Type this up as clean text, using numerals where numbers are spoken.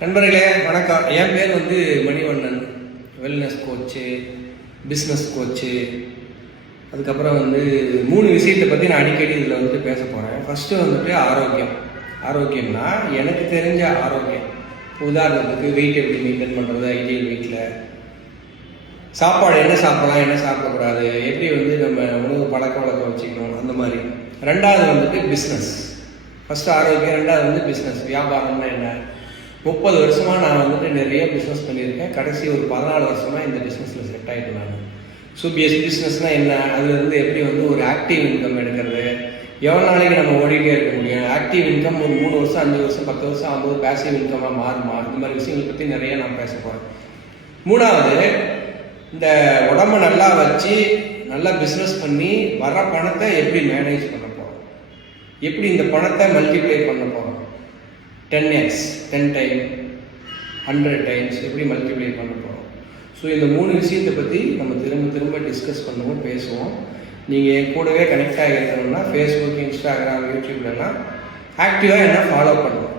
நண்பர்களே வணக்கம். என் பேர் Manivannan. Wellness coach, business coach. அதுக்கப்புறம் 3 விஷயத்தை பற்றி நான் அடிக்கடி இதில் பேச போகிறேன். ஃபஸ்ட்டு ஆரோக்கியம். ஆரோக்கியம்னா எனக்கு தெரிஞ்ச ஆரோக்கியம். உதாரணத்துக்கு வெயிட் எப்படி மெயின்டைன் பண்ணுறது, ஐடியல் வெயிட்டில் சாப்பாடு என்ன சாப்பிடலாம், என்ன சாப்பிடக்கூடாது, எப்படி நம்ம உணவு பழக்க வழக்கம் வச்சுக்கணும், அந்த மாதிரி. ரெண்டாவது பிஸ்னஸ். ஃபஸ்ட்டு ஆரோக்கியம், ரெண்டாவது பிஸ்னஸ். வியாபாரம்னா என்ன? 30 வருஷமாக நான் நிறைய பிஸ்னஸ் பண்ணியிருக்கேன். கடைசி ஒரு 14 வருஷமாக இந்த பிஸ்னஸில் செட் ஆகிட்டு நான். ஸோ பிஸ்னஸ்னால் என்ன, அது எப்படி ஒரு ஆக்டிவ் இன்கம் எடுக்கிறது, எவ்வளோ நாளைக்கு நம்ம ஓடிட்டே இருக்க முடியும், ஆக்டிவ் இன்கம் ஒரு 3 வருஷம் 5 வருஷம் 10 வருஷம் ஆகும்போது பேசிவ் இன்கமாக மாறுமா, இந்த மாதிரி விஷயங்களை பற்றி நிறைய நான் பேச போகிறேன். மூணாவது, இந்த உடம்பை நல்லா வச்சு நல்லா பிஸ்னஸ் பண்ணி வர பணத்தை எப்படி மேனேஜ் பண்ண போகிறோம், எப்படி இந்த பணத்தை மல்டிப்ளை பண்ண போகிறோம், 10x 10 டைம் 100 டைம்ஸ் எப்படி மல்டிப்ளை பண்ண போகிறோம். ஸோ இந்த 3 விஷயத்தை பற்றி நம்ம திரும்ப டிஸ்கஸ் பண்ணுவோம், பேசுவோம். நீங்கள் என் கூடவே கனெக்ட் ஆகிருக்கணும்னா ஃபேஸ்புக், இன்ஸ்டாகிராம், யூடியூப்லலாம் ஆக்டிவாக என்ன ஃபாலோ பண்ணுவோம்.